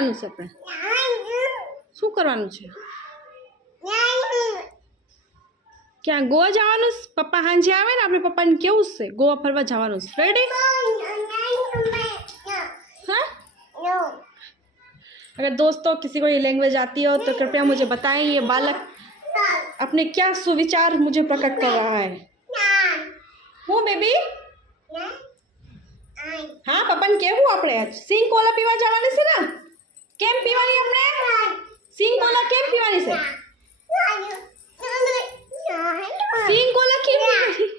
કરવાનું છે આપણે? શું કરવાનું છે? ક્યાં ગોવા જવાનું છે? પપ્પા સાંજે આવે ને આપણે પપ્પાને કેવું છે ગોવા ફરવા જવાનું છે? રેડી? हाँ? अगर दोस्तों किसी को ये लैंग्वेज आती हो तो कृपया मुझे बताएं ये बालक अपने क्या सुविचार मुझे प्रकट कर रहा है। હું બેબી? હા પપ્પાને કેવું આપણે સિંગ કોલા પીવા જવાની છે ને? કેમ પીવાની આપણે? સિંગ કોલા કેમ પીવાની છે? સિંગ કોલા કેમ પીવાની?